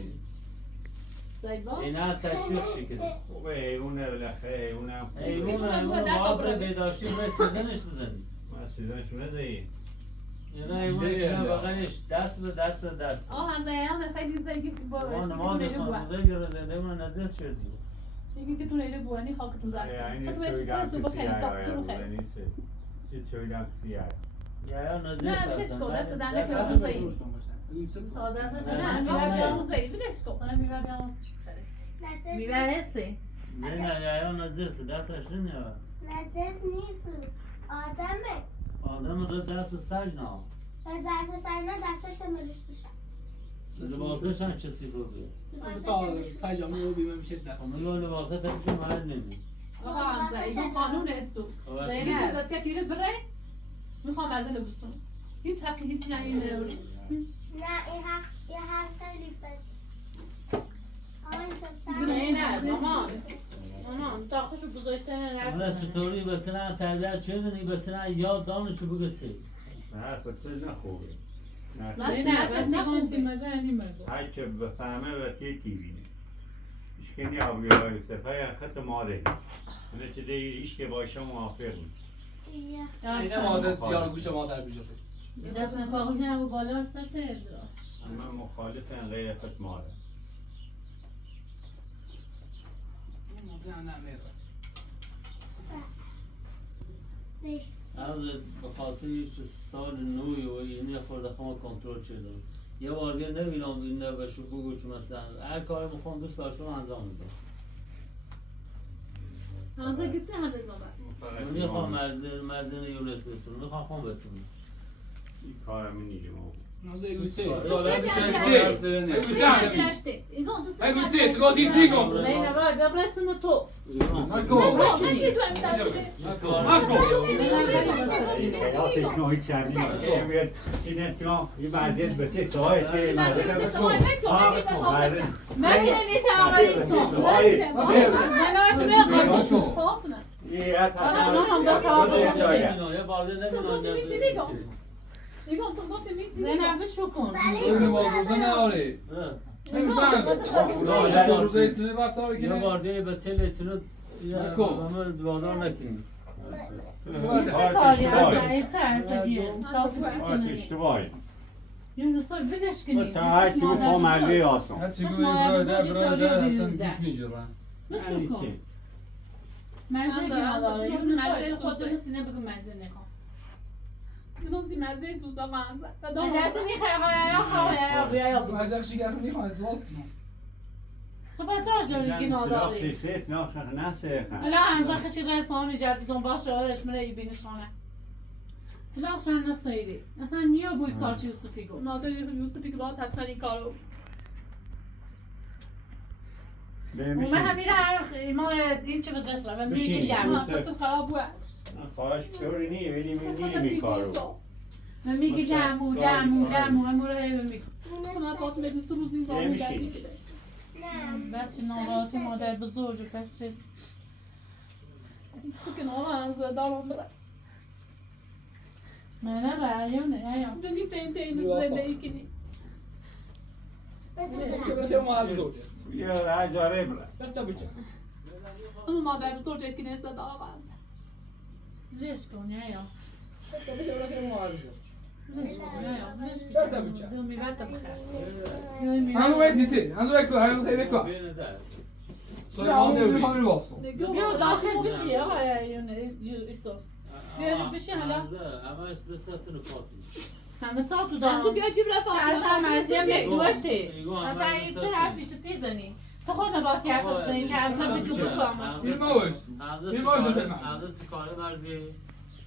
سایباز اینا تشویق شکلی خوبه ایرونه بالاخره ایرونم ایرونه ما بداشتیم به سیزنش بزنیم ما سیزنش نزدیم اینا بغلش دست به دست همزه ایان خیلی زیگی با نماز خانوزه جره زنده من نزد شدیم یکی که تو نیره بوانی خاک تو زد خاک تو چیز تو بخیلی تاک تو بخیلی چیز شویدم کسیه یا نزد نه بلش کن دست دنده که دست روزه ای تا دستش نه میره بیا روزه ای بلش کن میره بیا واسش بخره میره هستی نه یا نزد دستش نمیاد نزد نیست آدمه آدم رو دست سج نه دست سرنا دستش مروش بشه لباسش هم چه سیفر بیه تا سجامه رو بیمه میشه دست اما لباسه تبشون مرد نمی آقا همزه ایگون قانون استو زینب که بچه تیره بره میخوام از اینو بسون هیچ حقی هیچ نهی نروری نه این حق خیلی بد مامان تا خوشو بزرگترین نه چطوری بچه تربیت چه بچه یاد دانشو بگه چه نه خودت نخوبه هر که بفهمه و تیوی اشکنی آبیای یوسفای خط ماده اونه چه دیگه ایش که باشه موافق بود اینه ماده زیار گوش مادر بیجاده دست من کاغذی هم بالا است من مخالف این غیر خط ماده نه از بخاطر هیچ سال نوی و این خورده خواهم کنترل چیزم یه بارگه نبینم این به شکو گوش مثلا هر کاری میخوام دوست داشتم انجام میدم Hamzeh gitsin Hamzeh zaman. میخوام مرزین یونس بسونم میخوام خواهم بسونم این کارم نیریم Zeynep var, ben bıraksana top. Ben yine ne tamamen istiyorum. Ben artık ne yapacağım? یه بارگه نبینم Zeynep bir şok oldu. یه بارگه به چله چنو دوادار نکنیم Sen kar ya sen yeter tabii. Şansın tutun. اشتباهی Yunuslar bileş günü. تا هرچی بخوام مرزه آسان هرچی گوی برادر اصلا گوش میجرن Nasıl kol? Merze günahları. Yunuslar خودمون سینه بگو مرزه نکن. Zinozi Marzieh Suza Hamzeh. Necati میخوای یا خواه یا بیا. از اخشی گرم نیخوام از دواز کنم خب تاج داری که ناداری. کلیسیت ناخش نسه لا همزه خشی رسانی جدی دنبال شعارش مره ای بینشانه. تو لغشن نستایری. اصلا نیا بوی کارچی یوسفی گو. Nazır Yusuf'i gibi حتما این کارو و من همین ایمان دیم چه بزرگ و میگی گرم. تو خراب بودش خواهش طوری نیه ولی من نیریم این کارو من میگی گرم همون رو هی میگی. من فاطمه دوست روزی زامن دادی بس ناراحتی مادر بزرگ بس تو که Hamzeh دارم برس نه رایونه دونی این زندگی کنی چه ما بزرگ یا هزاره بره برتا بچه اما مادر بزرگ etkin است دارم Hamzeh ليش كون يا برتا بچه برتا ما بزرگ ليش كون يا ليش برتا بچه دومي بات بخير هم وقت زیتی هم وقت هم خیلی بکن سلام نمیخوام رو باسم بیا داخل بشی یا یوسف بیا بشی حالا همه دستتون فاطمه همه تا تو تو دام بیا جیب از رفاقت مرزی مزدوته اصلا این چه حرفی چه تیزنی تو خود نباید حرف بزنی که همزه بگو بکنم همزه چی کاره مرزی؟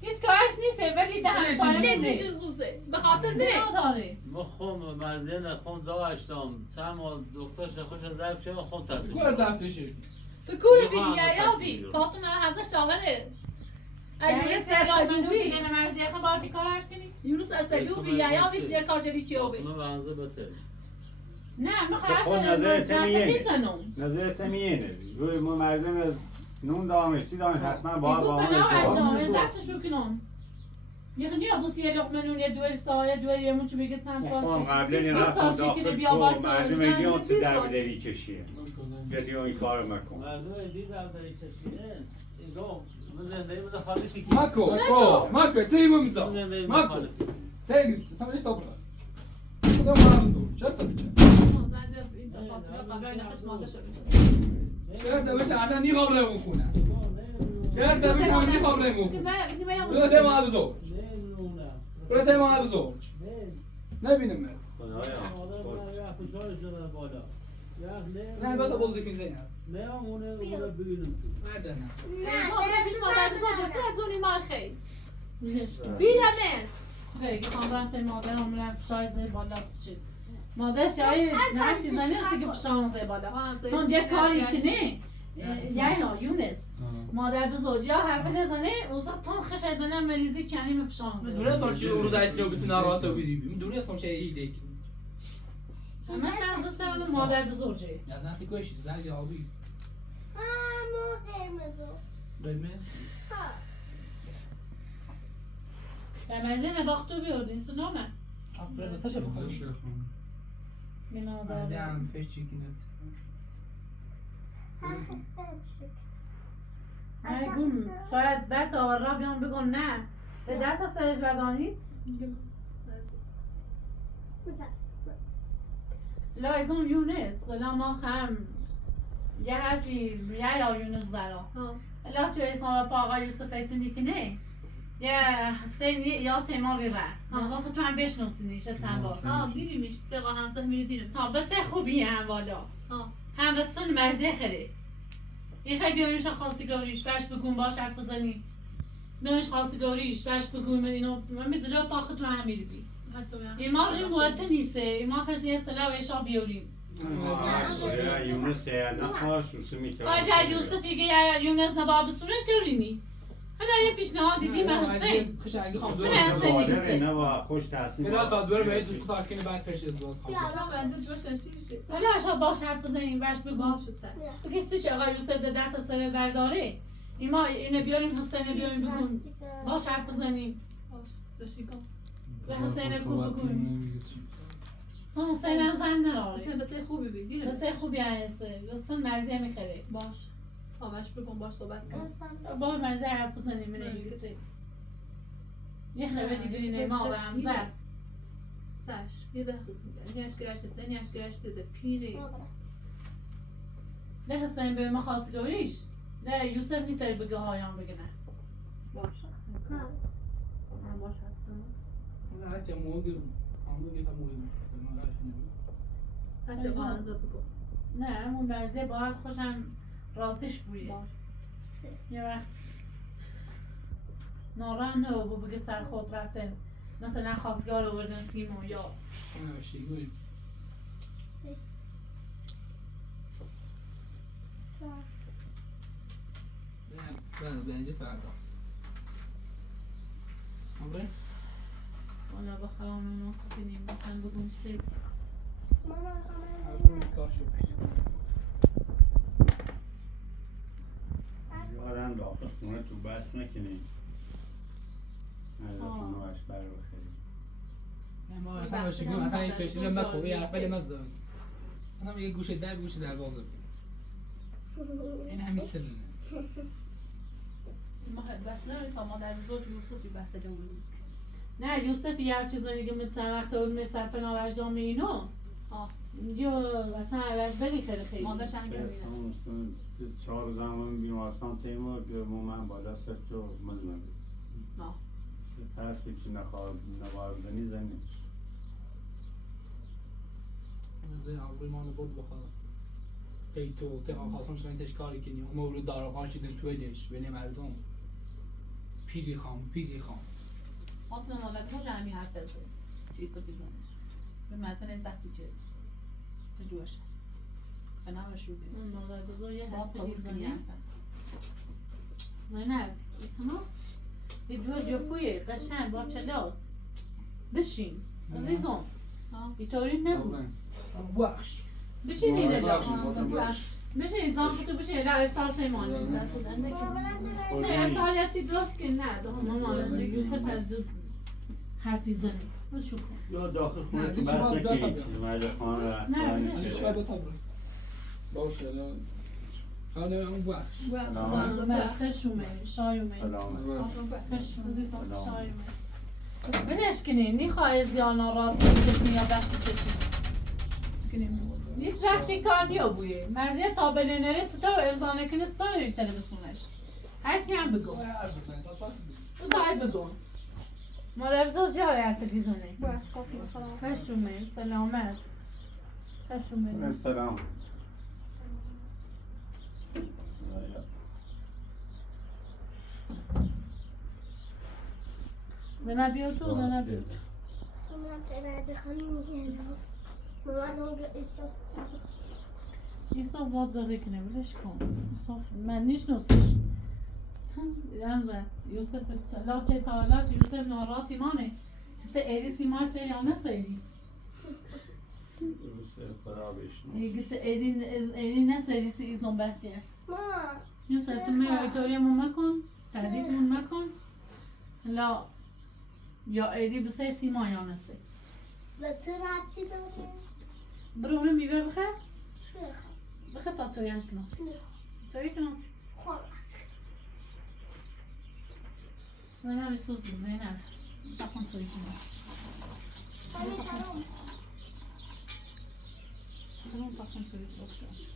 هیچ کارش نیسته ولی دهن ساله نیسته به خاطر میره نداره مخم مرزی نخون زا هشتم چند مال دخترش خوش از ضرب چه خون تصمیم کو از دفتشی تو کوری بینی یا بی فاطمه Hamzeh شاغره یونس اسکالوی نه مرزی خود باید کارش کنی یونس اسکالوی یا بی یه کار جدی چی اوبی فاطمه همزه بته نه خب میخوام نظرت میینه تیزنم نظرت میینه روی ما مرزه از نون دامش سی دامش حتما باید بگو با پناه هم هشتم ازت شو کنم یعنی ابو یه لقمه نون یه دو استای دو یمون چه بگه چند سال خب قبلا این بیست سال رفتم چی که داخل بیا تو باید مردم تو میگیان بیست تو در سال. بدری کشیه بیادی این کارو مکن مردم دید در داری چشیده ایگو زندگی بده خالی تیکی ماکو چه ایمون میزا زندگی بده ماکو خالی تیکی تیگی سام ايش تقول خدا ما بزرگ چرا بچه چرا بچه الان نی قبره خونه چرا بچه الان نی قبره خونه برو تای ما بزرگ برو تای ما بزرگ نبینم من نه بعد بولد کن زین نه اونه ببینم مرد نه دیگه خواهم مادر عمرم فشار زیر بالا چید مادر شاید نه پیزنی هستی که فشار زیر بالا تون یه کاری کنی یعنی یونس مادر بزرگ یا حرف نزنه اوزا تون خش زنه مریضی کنی به فشار زیر دونه اصلا چی روز عیسی رو بتونه ناراحت بودی دونه اصلا چه ایده همش از سر مادر بزرگی یزن فکرش زن یا آبی قرمز به مزه نباختو بیاردین سنامه قرمز تشه بخوری مادر زن فش چی کنه نگم شاید بعد آورا بیان بگم نه به دست از سرش بردانید لا اگم یونس لا ما هم یه حرفی یا یونس برا لا تو اسم پا آقا یوسف ایتونی که نه یه حسین یا تیما بیره نظام خود تو هم بشنوسینیش چند بار میريمش تبغى همزه میری دیرم بچه خوبی هم والا هم بستن مرزیه خیلی این خیلی بیاریمش خواستگاریش بهش بگون باش حرف بزنیم بیاریمش خواستگاریش بهش بگون من اینو من میذارم پاخت تو هم میری بی ایما خیلی موته نیسته ایما خیلی یه سلاح ایشا بیاریم یونس نخواست روسی میکرد آجا یوسف یه یونس نبا بسونش دورینی حالا یه پیشنهاد دیدی من حسین من حسین دیگه نه با خوش تحصیل میرا تا دور به دوست ساکن بعد فش ازدواج حالا منزل جوش نشیشه حالا اشا باش حرف بزنیم بهش بگو تو کسی چه آقا یوسف دست از سر برداره ایما اینو بیاریم حسین بیاریم بگون باش حرف بزنیم به حسین بگویم چون حسین هم زن نراره بچه خوبی بگی بچه خوبی هسته حسین مرزیه میخره باش همش بگم باش صحبت کن باش مرزیه حرف بزنیم من یه خبری برین ما و همزه Sash, bir de yaş güreşti, sen yaş güreşti de piri. نه حسین به ما خواستگاریش نه یوسف نیتایی بگه هایان بگنه باشه باشه نه چه موقعی هم موقعی حتی با همزه بگو نه همون مرزیه باید خوشم راستش بویه یه وقت نارن نه و بگه سر خود رفتن مثلا خواستگار آوردن سیمو یا شیگوی بنجی سردا امره والا با خلام اونو کنیم مثلا بگم چه کاشو یادم داخل خونه تو بس نکنیم خونه‌اش بر بخیریم ما اصلا شیگون اصلا این فشیل هم بکو یه حرفه مزدان اصلا یه گوشه در گوشه در بازه این همین سنه ما بس نه تا ما در روزا یوسفی بسته بودیم نه یوسف یه هر چیز دیگه مثل وقت اون مثل پناه وجدان اینو جو اصلا عوض بدی خیلی مادرش هم گرمینه 4 زمان بیمارستان تیمو گرمو من بالا سفت و مزمن طرف هیچی نخواردنی زنیش زي عمري ما نبود بخاطر بيتو تمام خاصم شو انتش كاري كني هم ولد دارقان شدن تويدش بين مردم پیری خام حتما مادر تو جمعی حرف بزن چیز تو بیدونش به متن زخمی چه تو جوش به نوع شروعی اون مادر بزرگ یه با حرف تا دیزنی کنی نه ایتونو یه دو جپویه قشنگ با چلاس بشین عزیزم بیتاری نبود بشین دیده جا بشین زن خودتو بشین لا افتار تیمانی نه افتاریتی درست که نه ده هم مامان یوسف از دو حرفی زنی رو چو کن یا داخل خونه تو بس نکنیم مرد خانه رفت نه شو باشه حالا اون بخش خشومه شایومه خشومه شایومه بلش کنین نیخواه زیانا را کشنی یا دستی کشنی هیچ وقتی کار نیا بویه مرزیه تا بلنره تا امضا نکنه تا تلویزیونش هرچی هم بگو تو دای بگو مال امضا زیاد حرف دیزونه خشومه سلامت خشومه سلام زنبیو تو زنبیو تو ایسا واد زده کنه بلش کن من نیش نوسش همزه یوسف لاچه تا لاچه یوسف ناراتی مانه چطه ایری سیمای سیری آنه سیری یوسف خرابش گفت ایری نه سیری سی ایزون بسیه یوسف تو میایتوریمون مکن تهدیدمون مکن لا یا ایری بسه سیمای آنه سی برو میبر بخیر بخیر تا چویان کناسی چویان کناسی زینب سوس زینب تاکن چویان کناسی برو تاکن چویان کناسی